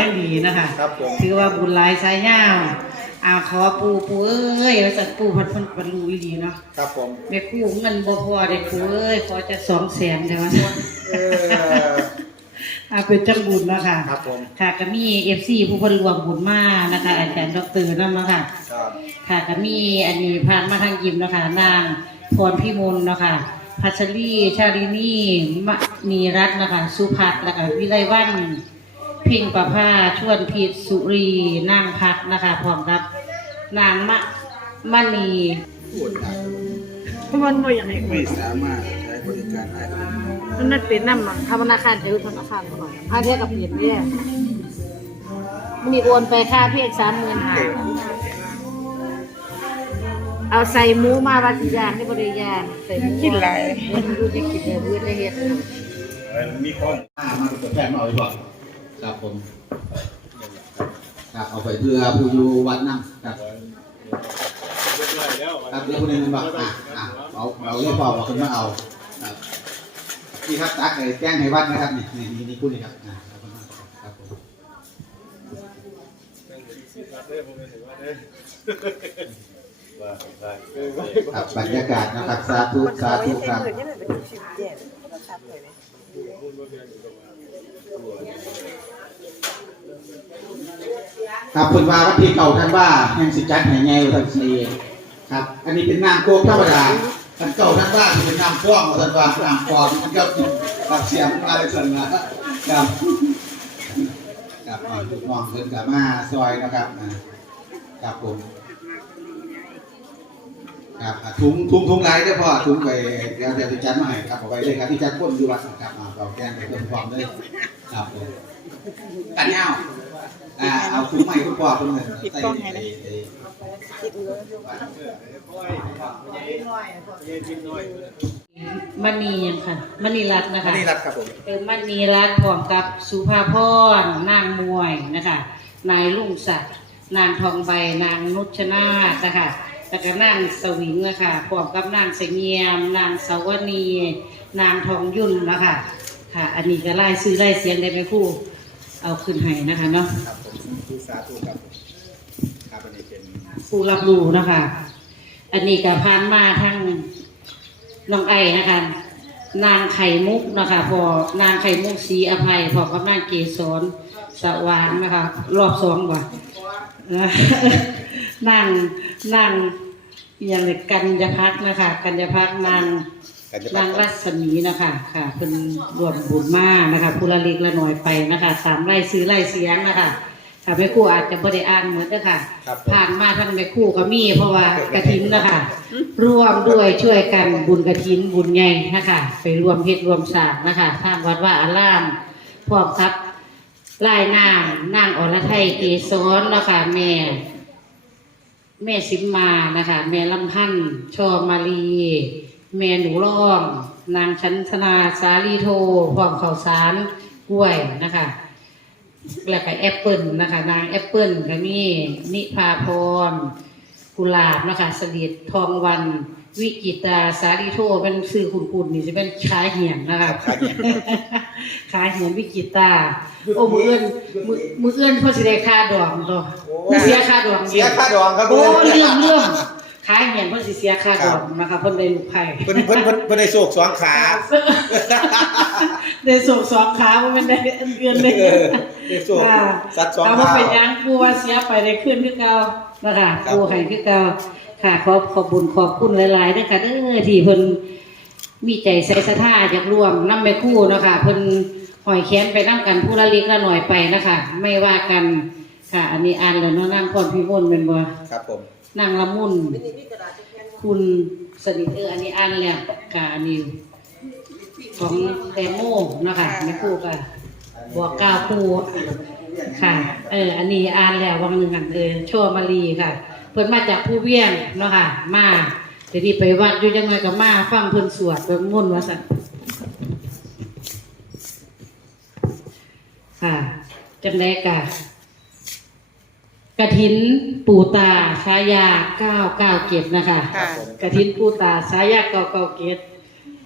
ยังดีนะคะครับผม ถือว่าบุญหลายสายยาวอาขอปูปูเอ้ยว่าสัตว์ปูเพันเพันบรรลุดีเนาะครับผม แม่คู่เงินบ่พอเด็กปูเอ้ยขอจะสองแสนเดี๋ยวว่าเออ อาเป็นจังบุญเนาะค่ะครับผมค่ะก็มี FC ผู้เพิ่นรวมบุญมานะคะ อาจารย์ดอกเตอร์นำเนาะค่ะ ครับ ค่ะก็มีอันนี้ผ่านมาทางยิมเนาะค่ะนางพรพิมลเนาะค่ะพัชรีชาลินีมะมีรัตน์นะคะสุภัทรแล้วก็วิไลวัน พิงประภาชวนพิษสุรีนางพักนะคะพร้อมกับ นางมะมณีพูดได้มันบ่อย่างไรไม่สามารถใช้บริการได้มันนั่นเป็นน้ำมันธนาคารจะรู้ธนาคารก่อนอาเทียกับเปลี่ยนเนี่ยมันนี่โอนไปค่าเพศสามหมื่นห้าเอาใส่หมูมาวัดยางที่บริยางใส่หมูกินไรมันดูจะกินเลยมือจะเห็ด มีข้ออ่ามาเป็นแฟนมาเอาดีกว่า ครับผมครับเอาไปเพื่อผู้อยู่วัดนั่งครับครับเดี๋ยวคนนึงบอกอะอะเอาเอาเรียกพ่อบอกคนมาเอาครับนี่ครับตักเลยแจ้งให้วัดนะครับนี่นี่นี่นี่พูดนี่ครับอะขอบคุณมากครับผมครับบรรยากาศนะครับสาธุสาธุครับ ครับคุณว่าวัดที่เก่าท่านว่าแห่งสิจัดแห่งไงทันทีครับ อันนี้เป็นน้ำโคกธรรมดาท่านเก่าท่านว่าเป็นน้ำฟ้องท่านว่าน้ำฟองมันก็กับเสียงมาเลยสันนะครับครับลูกน้องเพิ่นกับมาซอยนะครับครับผมครับอ่าถุงถุงถุงไรได้พ่อถุงไปเดี๋ยวเดี๋ยวที่จัดมาให้ครับเอาไว้เลยครับที่จัดพ่นอยู่วัดครับอ่าเราแกงไปเพิ่มความเลยครับผม กันเงาอ่าเอาคุ้มใหม่คุณพ่อคุณเงินปิดกล้องให้นะมณียังค่ะมณีรัตน์นะคะนี่รัฐครับผมเติมมณีรัตน์พร้อมกับสุภาพรนางมวยนะคะ นายลุงศักดิ์นางทองใบนางนุชนาธนะคะแล้วก็นางสวิงนะคะพร้อมกับนางเสงียม นางสาวนีนางทองยุ่นนะคะค่ะ อันนี้ก็ไล่ซื้อไล่เสียงได้ไหมครู่ เอาขึ้นให้นะคะเนาะครับผมทุสาธุครับครับอันนี้เป็นผู้รับรู้นะคะ อันนี้ก็ผ่านมาทั้งน้องไอ้นะคะ นางไข่มุกนะคะพอนางไข่มุกสีอภัยพอกับนางเกศรสว่างนะคะ รอบสองว่ะนางนางอย่างไรกัญญาพักนะคะ กัญญาพักนาง การจะนางรัศมีนะคะค่ะเป็นรวมบุญมากนะคะผู้ละเล็กละน้อยไปนะคะสามไร่ซื้อไร่เสียงนะคะค่ะแม่ครู่อาจจะบ่ได้อ่านเหมือนเด้อค่ะ ครับผม ผ่านมาทั้งแม่ครู่ก็มีเพราะว่ากระถินนะคะร่วมด้วยช่วยกันบุญกระถินบุญใหญ่นะคะไปรวมเฮ็ดรวมสร้างนะคะทางวัดว่าอารามพร้อมครับลายนางนางอรไทยเกศรนะคะแม่ แม่สิมมานะคะ แม่ลำพันธ์ชอมาลี แม่หนูร่อง นางชันธนาสาลีโทพร้อมข้าวสารกล้วยนะคะ แล้วก็แอปเปิลนะคะ นางแอปเปิลก็มีนิพาพร กุหลาบนะคะสลิดทองวัน วิกิตาสาลีโทเป็นสื่อคุณๆนี่จะเป็นขาเหียนนะคะขาเหียนขาเหียนวิกิตาโอ้มือเอื้อนมือมือเอื้อนเพ่อสิได้ค่าดอกตัวผู้เสียค่าดอกเสียค่าดองครับโอ้เพิ่นเรื่องเรื่อง ขายเหียนเพิ่นสิเสียค่าดอกนะคะเพิ่นได้ลูกไผ่เพิ่นเพิ่นเพิ่นเพิ่นได้โศกสองขาได้ส่งสองขาบ่แม่นได้อันเกินเลยเออได้โศกค่ะสัตว์สองเอาขาบ่เป็นหยังผู้ว่าเสียไปได้ขึ้นคือเก่านะคะครับผู้ให้คือเก่าค่ะขอบขอบบุญขอบคุณหลายๆด้วยค่ะเด้อที่เพิ่นมีใจใส่ศรัทธาอยากร่วมนำแม่ครู่เนาะคะเพิ่นหอยแขนไปนํกันผู้ละเล็กละหน่อยไปนะคะ ไม่ว่ากันค่ะ อันนี้อ่านแล้วเนาะนางพรพิมลเป็นบ่ครับผม นางละมุน คุณสนิทเอออันนี้อ่านแล้วค่ะอันนี้ของแตงโมนะคะแม่ครูก็บอกกาวครูค่ะ เออ อันนี้อ่านแล้ววังหนึ่งอันเออโชวมาลีค่ะ เพิ่นมาจากผู้เวียงเนาะค่ะ มาเดี๋ยวนี้ไปวัดอยู่จังไงก็มาฟังเพิ่นสวดเพิ่นมุ่นว่าสั่นค่ะจังไดกะ กระถินปูตาชายาเก้าเก้าเก็บนะคะครับผมกระถินปูตาชายาเก้าเก้าเก็บ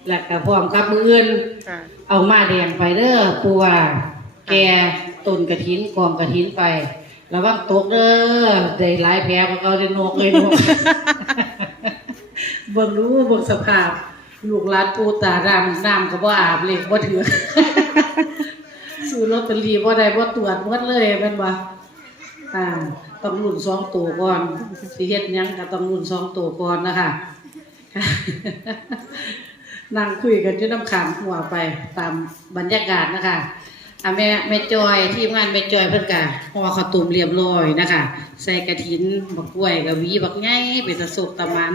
แล้วก็พร้อมกับมืออื่นเอามาแดงไปเด้อปูว่าแก่ต้นกระถินกองกระถินไป ระวังตกเด้อได้หลายแผลก็เอาได้นกเลยนก เบิ่งรู้เบิ่งสภาพ ลูกหลานปูตาดำน้ำก็บ่อาบเลยบ่ถือ ซื้อลอตเตอรี่บ่ได้บ่ตรวจหมดเลยแม่นบ่ อ่าต้องรุ่นสองตัวก่อนสิเฮ็ดยังก็ต้องรุ่นสองตัวก่อนนะคะนั่งคุยกันอยู่น้ำขามหัวไปตามบรรยากาศนะคะอะแม่แม่จอยทีมงานแม่จอยเพิ่นกะห่อข้าวต้มเรียบร้อยนะคะ ใส่กระถินบักกล้วยกับหวีบักไงเป็นตะสุกตะมัน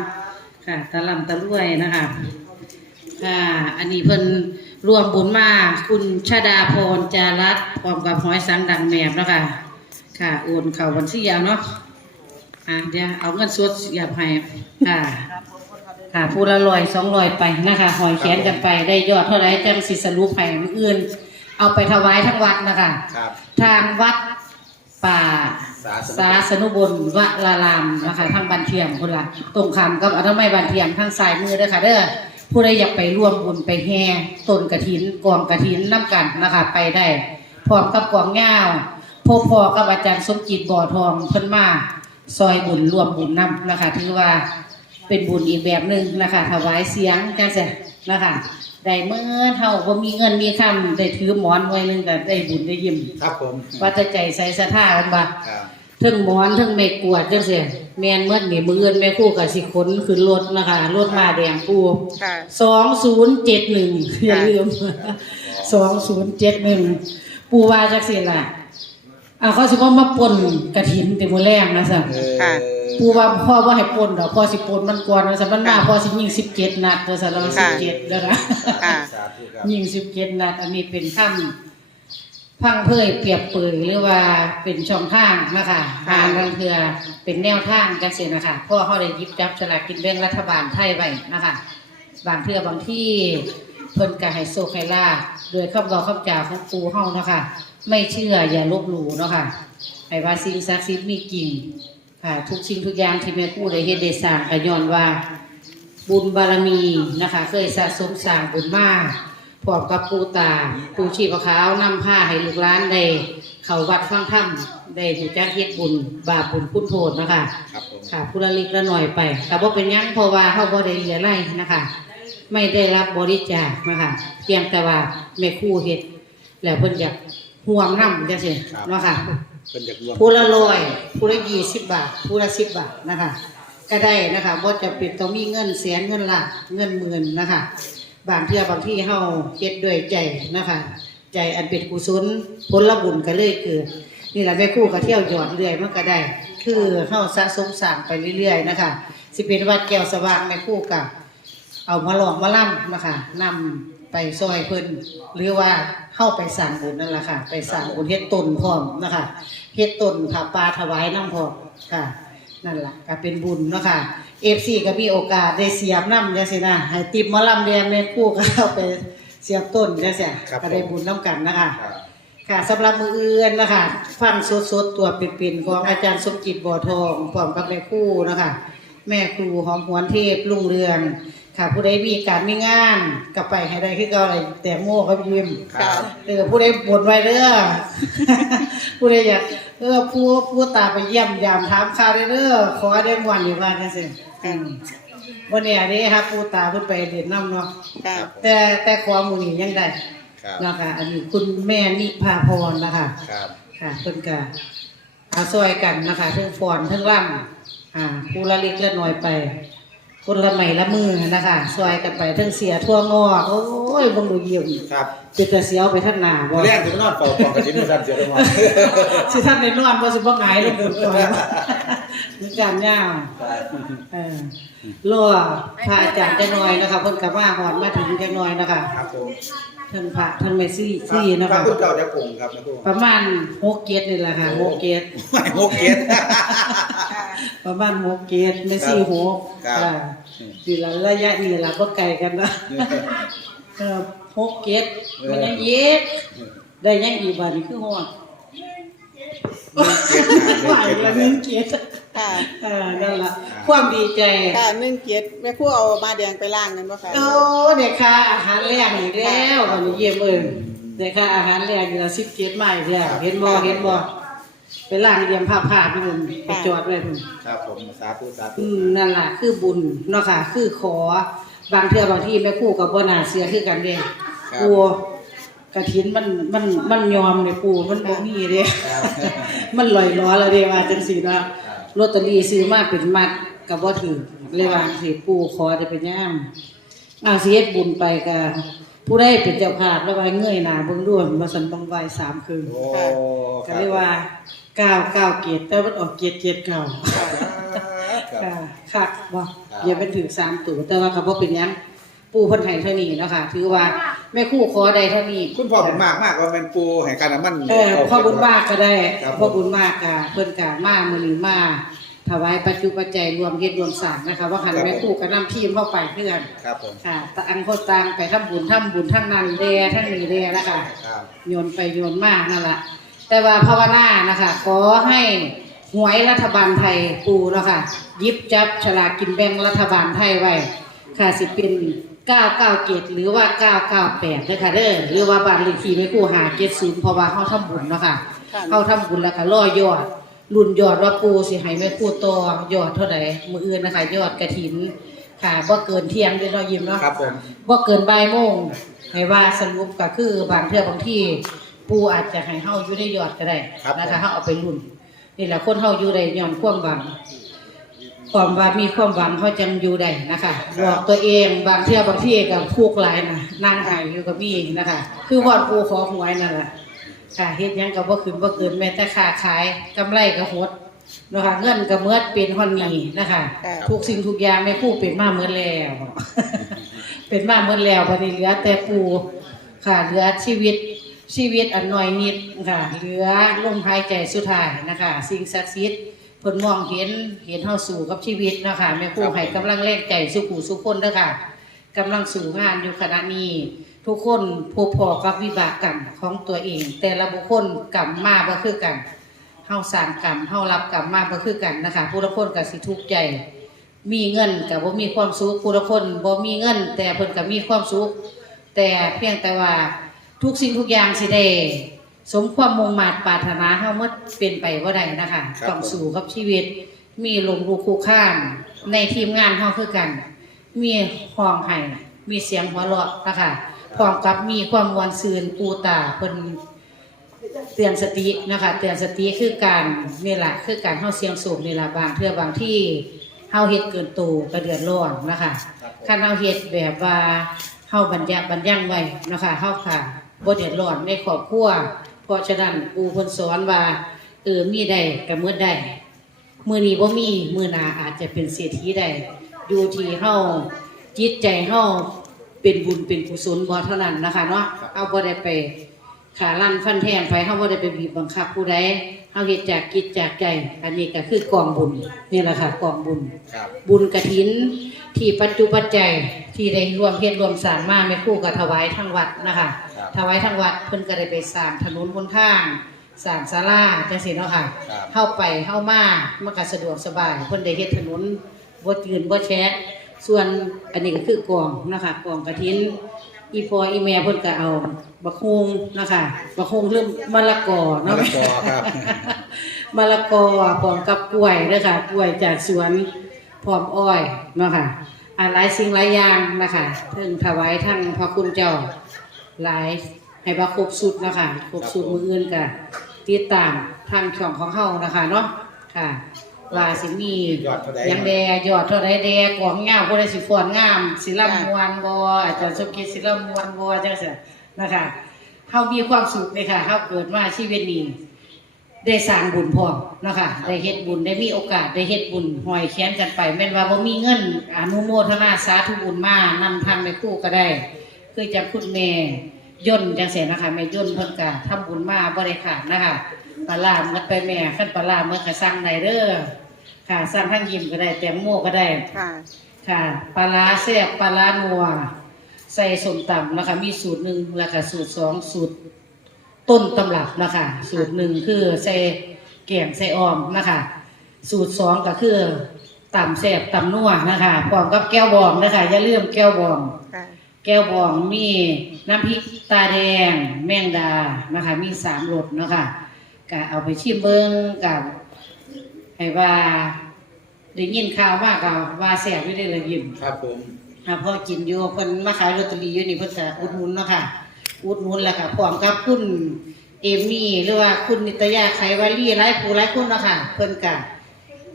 ค่ะตะลำตะรวยนะคะค่ะอันนี้เพิ่นรวมบุญมาคุณชาดาพรจารัตพร้อมกับหอยสังดังแหนบนะคะ ค่ะโอนเข้าบัญชียาวเนาะอะเดี๋ยวเอาเงินสดอย่าให้ค่ะค่ะผู้ละร้อยสองร้อยไปนะคะหอยแขนกันไปได้ยอดเท่าไรจังสิสรุปให้มื้ออื่น เอาไปถวายทั้งวัดนะคะครับทางวัดป่าสาธุสาสนุบลวลารามนะคะทางบันเทียมคนละตรงคำกับอนามัยบันเทียมทางสายมือเด้อค่ะเด้อผู้ใดอยากไปร่วมบุญไปแห่ต้นกระถินกองกระถินน้ำกันนะคะไปได้พร้อมกับกองเงา พบพอกับอาจารย์สมจิตบ่อทองเพิ่นมาซอยบุญร่วมบุญนำนะคะถือว่าเป็นบุญอีกแบบหนึ่งนะคะถวายเสียงจังซี่นะคะได้เมื่อเท่าบ่มีเงินมีคำได้ถือหมอนไว้หนึงก็ได้บุญได้ยิ้มครับผมว่าจะใจใส่ศรัทธากันบ่ครับเทึงหมอนเทึงไม่กวาดจังซี่แม่นเมื่อนี่มื้ออื่นแม่ครู่ก็สิขนขึ้นรถนะคะรถมาแดงปูค่ะ2071อย่าลืม2071ปูว่าจังซี่ล่ะ อ่าเขาสิบ่มาปนกฐินแต่มื้อแรงนะซะเออค่ะ ปูว่าพ่อบ่ให้ปนดอกพ่อสิปนมันก่อนว่าซะมันมาพ่อสิยิง17นัดว่าซะแล้วมัน17เด้อนะค่ะ สาธุครับยิงสิบเจ็ดนัดอันนี้เป็นคำพังเพยเปรียบเปรยหรือว่าเป็นช่องทางนะคะหางลังเทือเป็นแนวทางจังซี่นะคะเพราะเขาได้หยิบจับฉลากกินแบ่งรัฐบาลไทยไว้นะคะ บางเทื่อบางที่เพิ่นก็ให้โซกให้ลาบโดยคำบอกคำจาของปูเฮานะคะ ไม่เชื่ออย่าลบหลู่เนาะค่ะให้ว่าสิ่งศักดิ์สิทธิ์มีจริงค่ะ ทุกสิ่งทุกอย่างที่แม่ครูได้เฮ็ดได้สร้างก็ย้อนว่า บุญบารมีนะคะ เคยสะสมสร้างบุญมาพร้อมกับปูตาปูชีพขาวนำผ้าให้ลูกหลานได้เข้าวัดฟังธรรมได้ถูกจักเฮ็ดบุญ บาปบุญคุณโทษนะคะครับผมค่ะผู้ละเล็กละหน่อยไปแต่ว่าเป็นหยังเพราะว่าเขาบ่ได้เหลือไรนะคะ ไม่ได้รับบริจาคนะคะเพียงแต่ว่าแม่ครู่เฮ็ดแล้วเพิ่นอยาก ห่วงน้ำจังซี่เนาะค่ะเพิ่นอยากรวมผู้ละร้อยผู้ละยี่สิบบาทผู้ละสิบบาทนะคะ ก็ได้นะคะว่าจะเป็นต้องมีเงินแสนเงินล้านเงินหมื่นนะคะ บางเที่ยบางที่เฮาเฮ็ดด้วยใจนะคะ ใจอันเป็นกุศลผลบุญก็เลยเกิดนี่แหละแม่ครู่ก็เที่ยวหยอดเรื่อยมันก็ได้ คือเฮาสะสมสร้างไปเรื่อยๆนะคะ สิเป็นวัดแก้วสว่างแม่ครู่ก็เอามาหลอกมาล่ำนะคะนำไปซอยเพิ่นหรือว่า เข้าไปสร้างบุญนั่นแหละค่ะ ไปสร้างบุญเฮ็ดตนพร้อมนะคะเฮ็ดตนผับปลาถวายน้ำพร้อมค่ะ นั่นแหละก็เป็นบุญเนาะค่ะเอฟซีก็มีโอกาสได้เสียบน้ำจังซี่นะให้ติบหมอลำเรียนแม่ครู่ก็เอาไปเสียบต้นจังซี่ก็ได้บุญน้ำกันนะคะครับค่ะสำหรับมืออื่นนะคะฟังสดๆตัวเป็นๆของอาจารย์สมจิตบ่อทองพร้อมกับแม่ครู่นะคะ แม่ครูหอมหวนเทพรุ่งเรือง ค่ะผู้ใดมีการมีงานก็ไปให้ได้คือเก็อะไรแต่โม่ครับยิ้มครับเออผู้ใดบ่นไว้เด้อผู้ใดอยากเออผู้ผู้ตาไปเยี่ยมยามถามข่าวได้เด้อขอได้ม่วันอยู่ว่าจังซี่อืมวันนี้เด้ครับผู้ตาเพิ่นไปเรียนน้ำเนาะค่ะแต่แต่ความมูนี้ยังได้ครับนะคะอันนี้คุณแม่นิพาพรนะคะครับค่ะเพิ่นก็เอาซอยกันนะคะเทั้งฟอนเทั้งล่ำอ่าผู้ละเล็กละน้อยไป คนละไม้ละมือนะคะซอยกันไปเทั้งเสียทั่วงอกโอ้ยบ่งดูเยี่ยมครับจิตแต่เสียวไปท่านหน้าบ่แรงถึงนอนเฝ้ากองกระถิ่นอยู่ท่านเสียแล้วมั้งสิท่านได้นอนบ่สิบ่หงายลงเดินก่อนมีการย่าวเออ รอพระอาจารย์จักหน่อยนะคะเพิ่นก็มาฮอดมาถึงจักหน่อยนะคะครับผมเทั้งพระเทั้งแม่ซี่ซี่นะพระคะคุณเก่าจะคงครับนะครูประมาณ6เกียรตินี่แหละค่ะ6เกียรติไม่โมเกต ประมาณหกเกตไม่สี่หกครับ อ่าสิละระยะนี้ละก็ไกลกันนะเออหกเกตมันยังเย็ดได้ยังอีกบาทนี่คือหอดไหวละหนึ่งเกต ค่ะ เออนั่นละความดีใจ ค่ะหนึ่งเกียรติแม่ครู่เอามาแดงไปล่างกันบ่ค่ะ โอ้เด็กค่ะอาหารแรงอีกแล้ววันนี้เยี่ยมเอิญได้ค่าอาหารแรงอยู่ละ17ไม้แล้วเห็นบ่เห็นบ่ไปล่างเรียมผ้าผ้าพี่นุ่นไปจอดไว้พุ่นครับผมสาธุสาธุอืมนั่นล่ะคือบุญเนาะค่ะ คือขอบางเทื่อบางที่แม่ครู่กับบ่น่าเสือคือกันเด้ปูกระถินมันมันมันยอมเลยปูมันบ่มีเด้ครับมันลอยล้อแล้วเด้ว่าจังซี่เนาะ ลอตเตอรี่ซื้อมาเป็นมัดก็บ่ถือเลยว่าสิปูขอได้เป็นยามอ่าสิเฮ็ดบุญไปก็ผู้ใดเป็นเจ้าภาพแล้วว่าเงยหน้าเบิ่งด้วยว่าสันบังไว้สามคืนโอ้คก็รับเลยว่าเก้าเก้าเกียรติแต่มันออกเกียรติเกียรติเก่าครับค่ะค่ะบ่อย่าเป็นถึงสามตัวแต่ว่าก็บ่เป็นหยังปู่เพิ่นให้เท่านี้เนาะค่ะถือว่า แม่ครู่ขอได้เท่านี้คุณพ่อผมมากมากว่าเป็นปูแห่งการน้ำมันเออพ่อบุญมากก็ได้ครับพ่อบุญมากก็เพิ่นก็มามื้อนี้มาถวายปัจจุปัจจัยรวมเฮ็ดรวมสร้างนะคะ ว่าหันแม่ครู่ก็นำทีมเข้าไปเพื่อนครับผมค่ะต่างคนต่างไปทำบุญทำบุญทั้งนั้นแลทั้งนี้แลนะคะ ครับโยนไปโยนมานั่นแหละแต่ว่าภาวนานะคะ ขอให้หวยรัฐบาลไทยปูเนาะคะหยิบจับฉลากกินแบ่งรัฐบาลไทยไว้ค่ะสิเป็น 997 หรือว่า 998ด้วยค่ะเด้อหรือว่าบ้านเลขที่ไม่คู่หา70เพราะว่าเฮาทำบุญเนาะค่ะเฮาทำบุญแล้วก็รอยอดรุ่นยอดว่าปูสิให้แม่ครู่ต่อยอดเท่าใดมื้ออื่นนะคะ ยอดกฐินค่ะบ่เกินเที่ยงเด้อเนาะยิ้มเนาะครับผมว่าเกินบ่ายโมงให้ว่าสรุปก็คือบางเทื่อบางที่ปูอาจจะให้เฮาอยู่ในยอดก็ได้นะคะเฮาเอาไปรุ่นนี่แหละคนเฮาอยู่ได้ย้อนความหวัง ความว่ามีความหวังเขาจังอยู่ได้นะคะบอกตัวเองบางเทื่อบางที่ก็พูกหลายนะนั่งหายอยู่กับมีนะคะ คือวอนปูขอหวยนั่นแหละค่ะเฮ็ดหยังก็บ่ขึ้นบ่เกินแม้แต่ค้าขายกำไรก็หดนะคะเงินก็เมือดเป็นฮอนนี่นะคะทุกสิ่งทุกอย่างแม่ครู่เป็นมาเมื่อแล้ว เป็นมาเมื่อแล้วบัดนี้เหลือแต่ปูค่ะเหลือชีวิตชีวิตอันน้อยนิดค่ะเหลือลมหายใจสุดท้ายนะคะ สิ่งศักดิ์สิทธิ์ เพิ่นมองเห็นเห็นเฮาสู่กับชีวิตเนาะคะแม่ครู่ให้กำลังแรงใจสุขูสุขคนเด้อค่ะกำลังสู่งานอยู่ขณะนี้ ทุกคนพบพอกับวิบากกรรมของตัวเอง แต่ละบุคคลกรรมมาบ่คือกันเฮาสร้างกรรมเฮารับกรรมมาบ่คือกันนะคะผู้ละคนก็สิทุกข์ใจ มีเงินกับบ่มีความสุขผู้ละคนบ่มีเงิน แต่เพิ่นก็มีความสุขแต่เพียงแต่ว่าทุกสิ่งทุกอย่างสิได้ สมความมุ่งมา่ปรารถนาเฮาหมดเป็นไปบ่ได้นะคะต้องสู้กับชีวิต มีลมรูคู่ข้ามในทีมงานเฮาคือกัน มีห้องให้มีเสียงหัวเราะนะคะพร้อมกับมีความมวลซืนปูตาเพิ่นเตือนสตินะคะเตือนสติคือการนี่ล่ะคือการเฮาเสียงสูงนี่ล่ะบางเทื่อบางที่เฮาเฮ็ดเกินตัวก็เดือดร้อนนะคะครับผม คันเฮาเฮ็ดแบบว่าเฮาบัญญัติบัญญังไว้เนาะคะเฮาค่ะบ่เดือดร้อนในครอบครัวเพ ราะฉะนั้นครูเพิ่นสอนว่าเออมีได้ก็มื้อได้มื้อนี้บ่มีมื้อหน้าอาจจะเป็นเศรษฐีได้อยู่ที่เฮาจิตใจเฮาเป็นบุญเป็นกุศลบ่เท่านั้นนะคะเนาะเอาบ่ได้ไปขาลั่นฟันแทงไปเฮาบ่ได้ไปบีบบังคับผู้ใดเฮาเฮ็ดจากจิตจากใจ อันนี้ก็คือกองบุญนี่แหละค่ะกองบุญครับบุญกระถิน ที่ปัจจุปัจจัยที่ได้รวมเฮ็ดรวมสร้างมาแม่ครู่กับถวายทั้งวัดนะคะครับ ถวายทั้งวัดเพิ่นก็ได้ไปสร้างถนนบนทางสร้างศาลาจังซี่เนาะค่ะ ครับเข้าไปเข้ามามันก็สะดวกสบายเพิ่นได้เฮ็ดถนนบ่จืนบ่แฉะส่วนอันนี้ก็คือกองนะคะกองกระถิน อีพออีแม่เพิ่นก็เอาบักฮุงนะคะบักฮุงเริ่มมะละกอมะเนาะ ละกอครับ มะละกอพร้อมกับกล้วยเด้อค่ะกล้วยจากสวนพร้อมอ้อยเนาะค่ะอ่าหลายสิ่งหลายอย่างนะคะถึงถวายทั้งพระคุณเจ้า หลายให้บ่ครบสุดเนาะคะครบสุดครับผมมื้ออื่นก็ติดตามทางช่องของเฮานะคะเนาะค่ะว่าสิมียอดเท่าใดหยังแดยอดเท่าใดแดกองงามบ่ได้สิฟ้อนงามสิลำมวนบ่อาจารย์สมคิดสิลำมวนบ่จังซี่นะคะเฮามีความสุขเลยค่ะเฮาเกิดมาชีวิตนี้ ได้สร้างบุญพร้อมเนาะคะได้เฮ็ดบุญได้มีโอกาสได้เฮ็ดบุญหอยแขนกันไป แม่นว่าบ่มีเงินอนุโมทนาสาธุบุญมานำทางไปคู่ก็ได้ คือจังคุณแม่ย่นจังซี่นะคะแม่ย่นเพิ่นก็ทำบุญมาบ่ได้ขาดนะคะปลาร้าเมื่อไปแม่คันปลาร้าเมื่อก็สั่งได้เด้อค่ะสั่งทั้งยิ้มก็ได้แตงโมก็ได้ค่ะ ค่ะปลาร้าแซ่บปลาร้านัวใส่ส้มตำนะคะมีสูตรหนึ่งแล้วก็สูตรสองสูตรต้นตำรับนะคะสูตรหนึ่งคือใส่แกงใส่ออมนะคะสูตรสองก็คือตำแซ่บตำนัวนะคะพร้อมกับแก้วบองนะคะอย่าลืมแก้วบองค่ะ แก้วบองมีน้ำพริกตาแดง แมงดานะคะมีสามรสเนาะค่ะก็เอาไปชิมเบิ้งกับให้ว่าได้ยินข่าวมากกับว่าแสบอยู่ได้เลยยิ้มครับผมอ่าพอกินอยู่เพิ่นมาขายลอตเตอรี่อยู่นี่เพิ่นก็อุดหนุนเนาะค่ะอุดหนุนแล้วก็พร้อมกับคุณเอมี่หรือว่าคุณนิตยาไขวารีหลายผู้หลายคนเนาะค่ะเพิ่นก็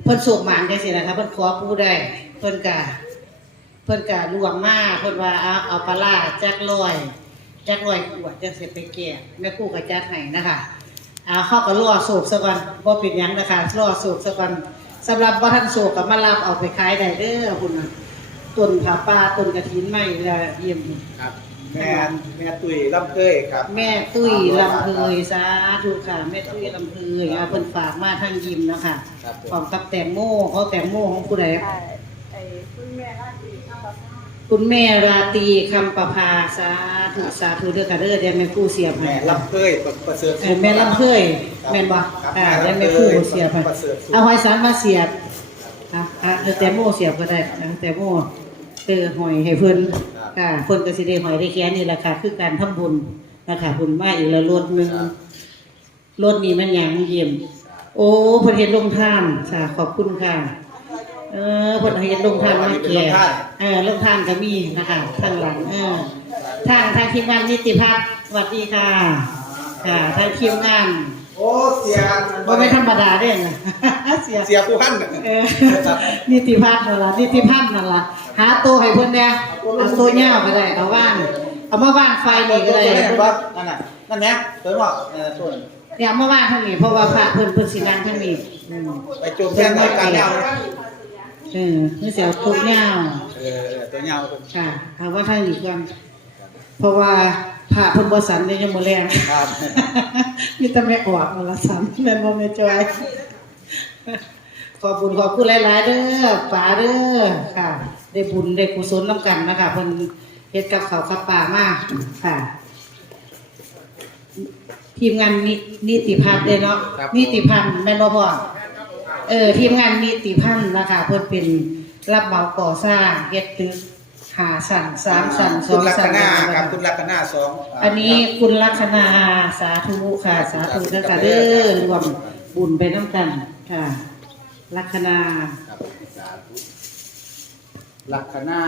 เพิ่นโศกหมานจังซี่นะคะเพิ่นขอผู้ได้เพิ่นก็ เพิ่นก็ลวงมาเพิ่นว่าเอาเอาปลาร้าจักร้อยจักร้อยขวดจังสิไปแก่แม่ครู่ก็จัดให้นะคะเอาเขาก็รอโศกซะก่อนบ่เป็นหยังนะคะรอโศกซะก่อนสำหรับบ่ทันโศกก็มารับเอาไปขายได้เด้อคุณน่ะต้นผาป่าต้นกระถินไม่ละเยี่ยม ครับ แม่แม่ตุ้ยลำเคยครับแม่ตุ้ยลำเพยสาธุค่ะ แม่ตุ้ยลำเพยเอาเพิ่นฝากมาทางยิมเนาะคะครับผมพร้อมกับแตงโมเขาแตงโมของผู้ใด ใช่ไอ้ คุณแม่ราตรีข้าวปลาคุณแม่ราตรีคำประภาสาธุสาธุเด้อค่ะเด้อเดี๋ยวแม่ครู่เสียบให้แม่ลำเคยประเสริฐเออแม่ลำเพยแม่นบ่อ่าเดี๋ยวแม่ครู่เสียบให้เอาหอยสารมาเสียบอะอะเออแตงโมเสียบก็ได้อะแตงโมเออหอยให้เพิ่นค่ะคนก็สิได้หอยได้แค่นี่แหละค่ะ คือการทำบุญนะคะบุญมาอีกแล้วรถหนึ่งรถนี้มันหยังเยี่ยมโอ้เพิ่นเฮ็ดลงทานค่ะขอบคุณค่ะ เออเพิ่นเฮ็ดลงทานมาแก่เออลงทานก็มีนะคะข้างหลังเออทางทางทีมงานนิติพัฒน์สวัสดีค่ะ ค่ะทางทีมงานโอ้เสียบ่ไม่ธรรมดาเด้นะเสียเสียผู้พันเออนิติพัฒน์นั่นล่ะนิติพัฒน์นั่นล่ะหาโตะให้เพิ่นแหน่เอาโตะยาวก็ได้เอาว่างเอามาว่างไฟนี่ก็ได้ว่านั่นน่ะนั่นแหละตัวบอกเออส่วนเนี่ยเอามาว่างทางนี้เพราะว่าพระเพิ่นเพิ่นสินั่งทางนี้อืมไปโจมแท่งในการเงา เออนี่สิเอาโตะยาวเออตัวเงาค่ะเอาว่าทางนี้ก่อนเพราะว่าพระเพิ่นบ่สันในยามมื้อแลงครับมีแต่แม่ออกมาละสันแม่นบ่แม่จอยขอบบุญขอบคุณหลายๆเด้อป๋าเด้อค่ะ ได้บุญได้กุศลนํกันนะคะเพิ่นเฮ็ดกับข้าวกับปลามากค่ะทีมงานนินิติพัฒน์เด้เนาะนิติพันธ์แม่นบ่พ่อ เออทีมงานนิติพันธ์นะคะเพิ่นเป็นรับเหมาก่อสร้างเฮ็ดตึกหาสั่นสามสั่นสคุอณงลักษสั่นณะครับคุณลักษณะสองอันนี้คุณลัคนาสาธุค่ะ สาธุเด้อค่ะเด้อรวมบุญไปน้ำกันค่ะ ลัคนาครับสาธุลักษณะ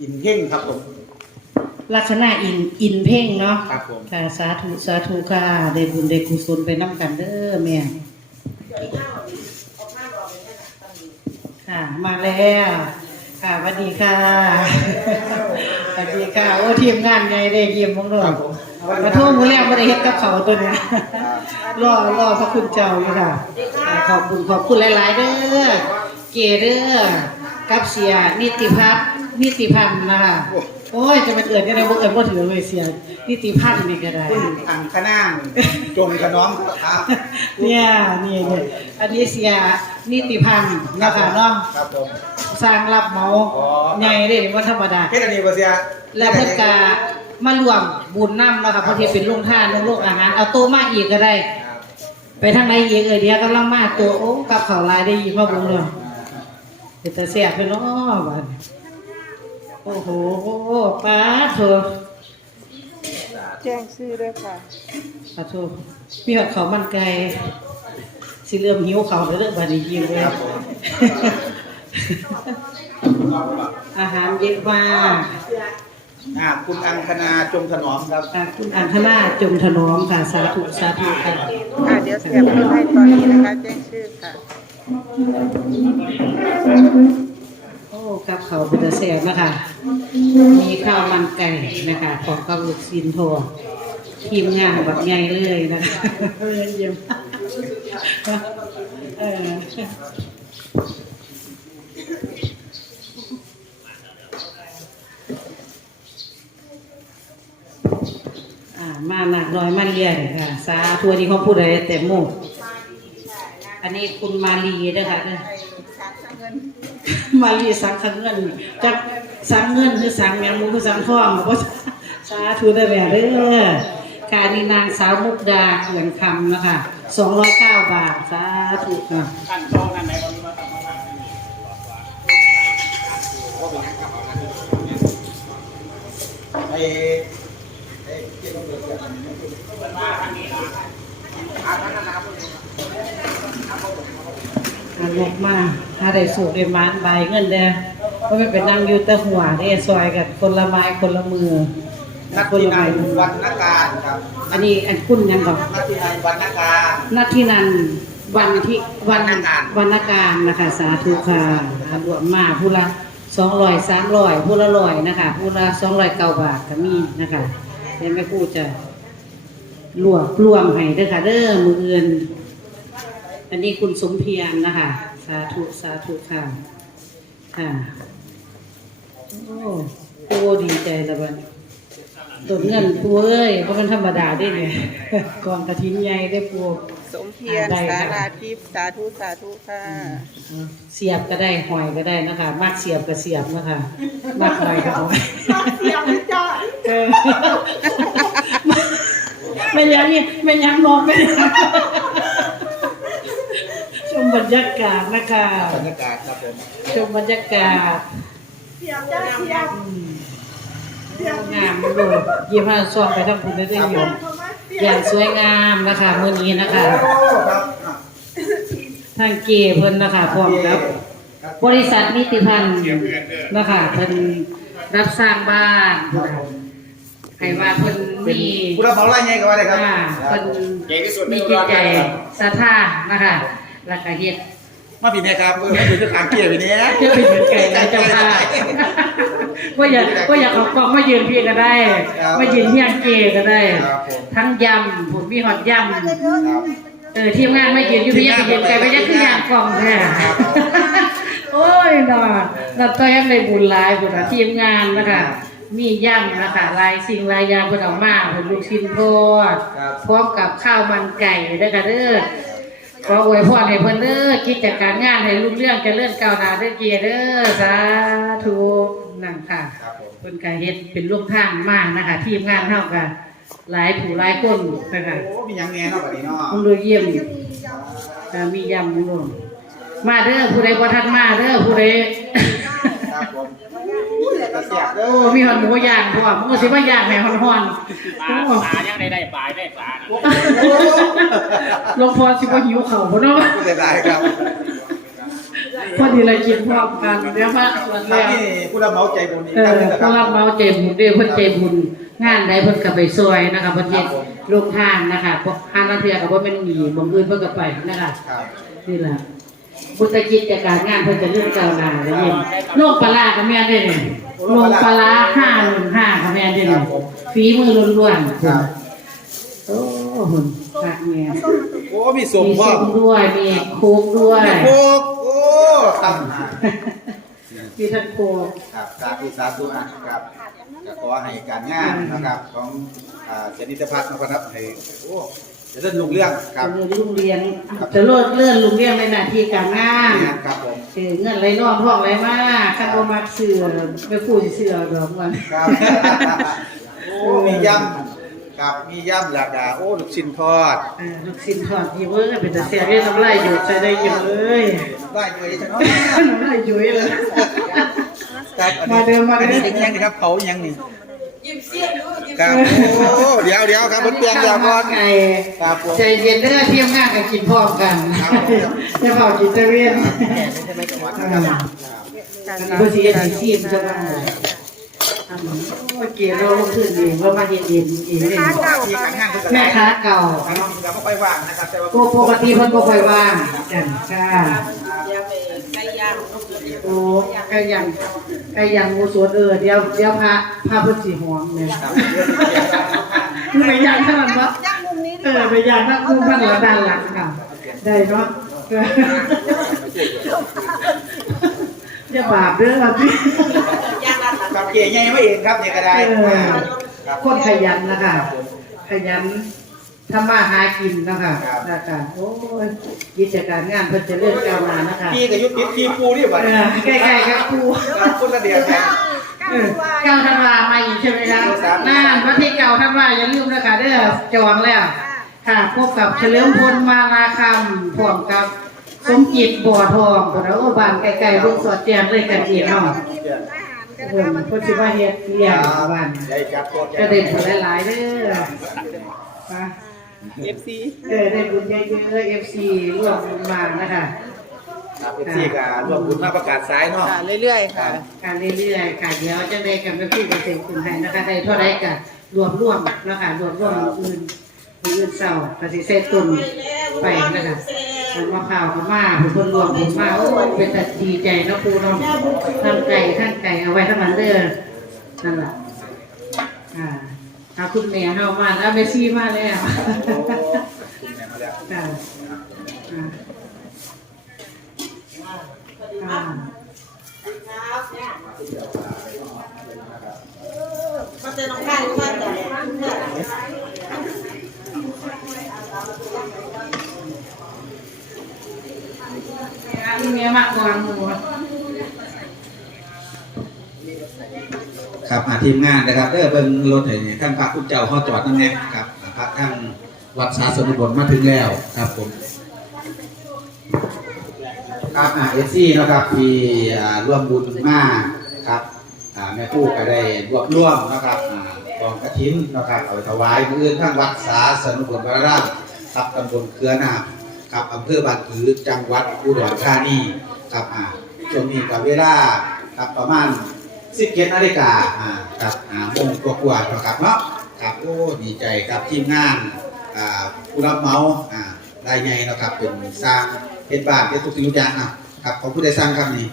อินเพ่งครับผม ลัคนาอินอินเพ่งเนาะครับผม ค่ะสาธุสาธุค่ะได้บุญได้กุศลไปน้ำกันเด้อแม่ ค่ะมาแล้วค่ะสวัสดีค่ะสวัสดีค่ะโอ้ทีมงานใหญ่ได้เยี่ยมมากเลยครับผมมาทุ่มมือแรกไม่ได้เฮ็ดกับเขาวตัวเนี้ยรอรอพระคุณเจ้าอยู่ค่ะอ่าขอบคุณขอบคุณหลาย ๆเด้อเกเด้อกับเสียนิติพัฒน์ นิติพันธ์นะคะโอ้ยจะเป็นเอิญกันได้บ่เอิญบ่ถือเลยเสียนิติพันธ์นี่ก็ได้คุณอังคณางจงขน้อมครับเนี่ยนี่เนี่ยอันนี้เสียนิติพันธ์นะคะเนาะครับผมสร้างรับเหมาอ๋อใหญ่เด้บ่ธรรมดาเฮ็ดอันนี้บ่เสียแล้วเพิ่นก็มารวมบุญนำนะคะเพราะที่เป็นโรงทานโรงอาหารเอาโตมาอีกก็ได้ครับไปทางไหนอีกเอ้ยเดี๋ยวกำลังมาตัวโอ้กับเขาวหลายได้ยินมาบุญเลยเป็นตาเสียบไปเนาะบ้าน โอ้โหป้าโถแจ้งชื่อด้วยค่ะป้าโถมีหอดเขาวมันไก่สิเริ่มหิวเขาวแล้วเด้อบ้านนี้ยิงเลยครับผมอาหารเยอะมากอ่าคุณอังคณาจงถนอมครับอะคุณอันธนาจงถนอมค่ะสาธุสาธุค่ะค่ะเดี๋ยวเสียบให้ตอนนี้นะคะแจ้งชื่อค่ะโอ้ กับเขาวเป็นตาเสียบนะคะ มีข้าวมันไก่นะคะของกับลูกซินโทอทีมงานแบบใหญ่เลยนะคะเยนเยี่ยมเอออ่ามาหนักน้อยมาเรียนค่ะสาทัวนี้เขาพูดอะไรแต่โมอันนี้คุณมาลีนะคะเด้อ มาลีสังขังเงินจากสังเงินคือสังแมงมุมคือสังทองบอกว่าสาธุได้แบบเด้อการนีนางสาวมุกดาเขื่อนคำนะคะสองร้อยเก้าบาทสาธุค่ะอ้ไอ้เกี่ยวกับเรื่องการอันลกมา ถ้าได้สูกได้หมานใบเงินเด้อเพราะมันเป็นนั่งอยู่แต่หัวเด้ซอยกันคนละไม้คนละมือนักคนที่ละนายไม้วรรณการครับ อันนี้อันคุณยังก่อนนักที่นายวรรณการนัดที่นันวันที่วันวรรณการวรรณการนะคะสาธุค่ะรวมมาผู้ละสองร้อยสามร้อยผู้ละร้อยนะคะผู้ละสองร้อยเก้าบาทก็มีนะคะเดี๋ยังไม่พูดจะรวบรวมให้เด้อค่ะเด้อมือเอือนอันนี้คุณสมเพียรนะคะสาธุสาธุค่ะค่ะโอ้ปูดีใจละบัดตัวเงินปูเอ้ยเพราะมันธรรมดาได้ไงกองกระถินใหญ่ได้ปูสมเพียรได้ค่ะสาราทิพย์สาธุสาธุค่ะเสียบก็ได้หอยก็ได้นะคะ มากเสียบก็เสียบนะคะ มากหอยก็หอยเสียงไม่จอดเออไม่ยังนี่ไม่ยังนอนไม่ยังชม บรรยากาศนะคะบรรยากาศครับผมชมบรรยากาศเสียงจ้าเสียงงามเลยยี่ห้าซองไปทั้งคุณได้ได้อยู่อย่างสวยงามนะคะมื้อนี้นะคะโอ้ครับอะทางเกเพิ่นนะคะพร้อมครับ บริษัทนิติพันธ์นะคะเพิ่นรับสร้างบ้านให้ว่าเพิ่นเป็นมีผู้รับเหมาไล่ไงก็ว่าได้ครับอ่าเพิ่นมีจิตใจศรัทธานะคะ แล้วก็เฮ็ดมาปีนี้ครับเออคือทางเกียร์ปีนี้จะเป็นเหมือนไก่นะเจ้าค่ะว่าอยากว่าอยากเอากล้องมายืนพี่ก็ได้มายืนเฮียงเกก็ได้ครับผมทั้งยำผมมีหอดยำครับเออทีมงานไม่ยืนอยู่พี่ยังไปยืนไกลไปยังคือยางกล่องแท้โอ้ยนอนับตัวยังได้บุญหลายบุญทีมงานนะคะมีย่ำนะคะหลายสิ่งหลายอย่างเพิ่นเอามาเพิ่นลูกชิ้นทอดครับพร้อมกับข้าวมันไก่เด้อค่ะเด้อ ขออวยพรให้เพิ่นเด้อกิจการงานให้รุ่งเรื่องเจริญก้าวหน้าเด้อเกียเด้อสาธุนั่นค่ะครับผมเพิ่นก็เฮ็ดเป็นร่วมทางมากนะคะ ทีมงานเฮาก็หลายผู้หลายคนนะคะโอ้มีหยังแน่เนาะบัดนี้เนาะมึงดูเยี่ยมอ่ามียำมึงดูมาเด้อผู้ใดบ่ทันมาเด้อผู้ใด ครับผม เสียบเด้โอ้อมีหอนหมูย่างพร้อมมึงสิว่าย่างแม่ฮอนฮอนปลาปลายังได้ได้ปลาได้ปลานะหลวงพ่อสิบ่หิวข้าวบ่เนาะผู้เสียดายครับพอดีเลยกินพร้อมกันเดี๋ยวมาส่วนครัแล้บวนี่ผู้รับเหมาใจบุญนี่เอครับอนี่แหละคผู้รัรับบเหมาใจบุญเด้อเพิ่นใจบุญงานใดเพิ่นก็ไปซอยนะคะเพิ่นเฮ็ดโรงทานนะคะพวกทานละเทื่อก็บ่แม่นหนีบ่อื่นเพิ่นก็ไปนะคะครับนี่แหละ พุทธกิจจากการงานเพิ่นจะเรื่องเก่าหน้าได้ยินโลกปลาร้าก็แม่นได้นี่โลกปลาร้า515ก็แม่นได้นี่ฝีมือล้วนๆครับโอ้หุ่นคักแม่โอ้ มีสมมีพ่อส้มด้วยมีโค้กด้วยมีโคกโอ้ตั้งหามีทั้งโค้ก ครับสาธุสาธุนะครับก็ขอให้การงานนะครับของอ่าเจนิตพัฒน์นะครับให้โอ้ จะเริ่มลุงเรื่องครับจะเลื่อนลุงเรียนจะเลื่อนเลื่อนลุงเรียนในหน้าที่การงานนี่ครับผมเออเงินไหลนองท้องไหลมาข้าบ่มักเสือไม่พูดสิเสือดอกมันครับ โอ้มีย่ำครับมีย่ำหลากหลายโอ้ลูกชิ้นทอดเออลูกชิ้นทอดที่เว้ยเป็นแต่เสียเรียกน้ำลายอยู่ใจได้อยู่เลยได้ด้วยใช่ไหมน้ำลายอยู่เลยครับอันนี้มาเดิมมาเดิมอันนี้ยังนี่ครับเผายังนี่ ครับโอ้เดี๋ยวเดี๋ยวครับมันเปลี่ยนเดี๋ยวก่อนไก่ครับผมใจเย็นเด้อเที่ยงงานกันกินพร้อมกันครับผมจะเผากินตะเวียนครับก็สีสีซีมจะมาทำโอ้ยเกี่ยวเราลงทุนเองว่ามาเย็นเย็นเองเลยที่ข้างห้างคือแม่ค้าเก่าครับเราไม่ค่อยว่างนะครับแต่ว่าโกปกติเพิ่นบ่ค่อยว่างกันค่ะไก่ย่าง โอ้ไก่ย่างไก่ย่างหมูสวนเออเดี๋ยวเดี๋ยวพระพระเพิ่นสิหวงเนี่ยครับคือไปย่างเท่านั้นบ่ย่างมุมนี้เออไปย่างทั้งคู่ทั้งหลังด้านหลังค่ะได้เนาะเอออย่าบาปเด้อครับพี่ย่างร้านหลังครับเก๋ยังไม่เองครับเนี่ยก็ได้ครับคนขยันนะคะขยัน ทำมาหากินนะคะครับ นะคะโอ้ยกิจการงานเพิ่นจะเลื่อนก้าวหน้านะคะพี่กับยุทธพี่ปูนี่บ่เออใกล้ๆกับครู ครับคนละเดียวกัน เออเก้าธันวามาอีกใช่ไหมคะน่านวันที่เก้าธันวาอย่าลืมนะคะเด้อจองแล้ว ค่ะพบกับเฉลิมพลมาราคำพร้อมกับสมจิตบ่อทองคนละโอ้บ้านไกลๆเพิ่งสอดแจงเลยกันเองเนาะเพิ่นเพิ่นสิมาเฮ็ดเลี้ยงบ้านได้จับตัวแกก็ได้ผลหลายๆเด้อมา เอฟซีเออได้บุญเยอะๆ FC ร่วมมานะคะครับเป็นที่การร่วมบุญมาประกาศซ้ายเนาะ ค่ะเรื่อยๆค่ะ การเรื่อยๆค่ะเดี๋ยวจะได้กันไปพูดกันเต็มคุณให้นะคะได้เท่าไรกันรวมร่วมนะคะรวมร่วมอื่นอื่นเศร้าปฏิเสธตุนไปนะคะมันมาข่าวกับมาเป็นคนรวมผมมาโอ้เป็นแต่ดีใจเนาะครูเนาะทั้งไก่ทั้งไก่เอาไว้ทั้งมันเด้อนั่นแหละอ่า เอาคุณแม่เฮามาแล้วเมซี่มาแล้วคุณแม่มาแล้วค่ะอ่าอ่ามาเจอน้องข้าวมาแต่ที่เมียมากกว่าหมู ครับอาทีมงานนะครับเด้อเบิ่งรถให้ท่านพระคุณเจ้าเฮาจอดนั่นแหละครับอ่าพระทั้งวัดสาสนุบลมาถึงแล้วครับผมครับอาเอซี่นะครับที่ร่วมบุญมากครับแม่ผู้ก็ได้รวบรวมนะครับกองกฐินนะครับเอาถวายมื้ออื่นทั้งวัดสาสนุบลวรรามครับตำบลเครือนาครับอำเภอบานผือจังหวัดอุดรธานีครับอ่าช่วงนี้กับเวลาครับประมาณ สิบเจ็ดนาฬิกาอ่าครับอ่าโมงกว่าๆนะครับเนาะครับโอ้ดีใจครับทีมงานอ่าผู้รับเหมาอ่ารายใหญ่นะครับเป็นสร้างเป็นบ้านเป็นทุกสิ่งทุกอย่างนะครับของผู้ใดสร้างครับนี่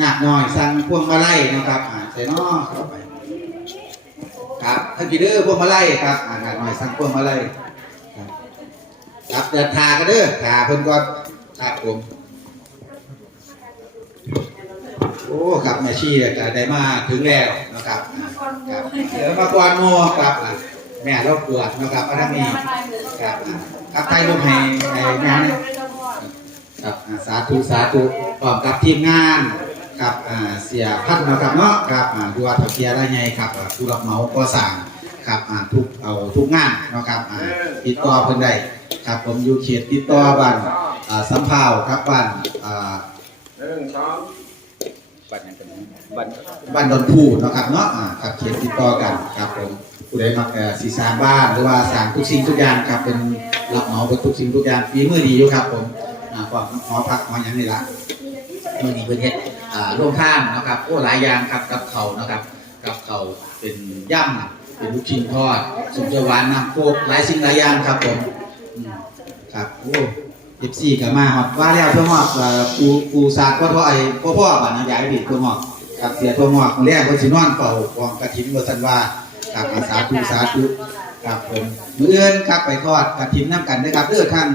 นาคน้อยสร้างพวงมาลัยนะครับอ่าใส่เนาะเข้าไปครับท่านกีเดอร์พวงมาลัยครับอ่านาคน้อยสร้างพวงมาลัยครับครับเดินทางกันเด้อทาเพิ่นก่อนครับผม โอ้ครับแม่ชีก็ได้มาถึงแล้วนะครับครับเดี๋ยวมากวนโมครับอะแม่รบกวนนะครับอันนี้ครับอะครับไทยรูปให้ให้แม่นะครับอะสาธุสาธุพร้อมกับทีมงานครับอ่าเสียพัดนะครับเนาะครับอ่าดูว่าทเกียร์ได้ไงครับอ่าผู้รับเหมาก่อสร้างครับอ่าทุกเอาทุกงานเนาะครับอ่าติดต่อเพิ่นได้ครับผมอยู่เขตติดต่อบ้านอ่าสำเภาครับบ้านอ่า บัตรยังเป็นบัตรบ้านดอนพูเนาะครับเนาะอ่าครับเขียนติดต่อกันครับผมผู้ใดมักเอ่อสีสร้างบ้านหรือว่าสร้างทุกสิ่งทุกอย่างครับเป็นรับเหมาเป็นทุกสิ่งทุกอย่างฝีมือดีอยู่ครับผมอ่าความหอพักหอหยังนี่ละมื่อนี้เพิ่นเฮ็ดอ่าโรงทานเนาะครับโอ้หลายอย่างครับกับเขาวนะครับกับเขาวเป็นย่ำเป็นลูกชิ้นทอดสุกเจหวานน้ำโคกหลายสิ่งหลายอย่างครับผมอืมครับโอ้ เอฟซีก็มาครับว่าแล้วเพื่อมอบเอ่อปูปูสาดพ่อพ่อไอ้พ่อพ่อบ้านนะยายผิดเพื่อมอบครับเสียตัวหมอกแรกคนสินอนเป่ากองกระถินบสันว่าครับอาสาธุสาธุครับผมมือเอื้อนครับไปทอดกระถินน้ำกันนะครับเด้อท่าน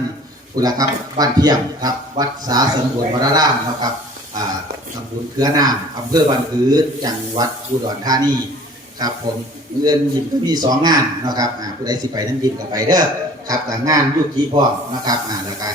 คุณละครับบ้านเทียมครับ วัดสาสนบุญวรารามนะครับอ่าตำบลเครือน้ำอำเภอบ้านผือจังหวัดอุดรธานีครับผมมือเอื้อนยิมก็มีสองงานนะครับอ่าผู้ใดสิไปนั่นยิมก็ไปเด้อครับแต่งานยุกิพร้อมนะครับอ่าราคา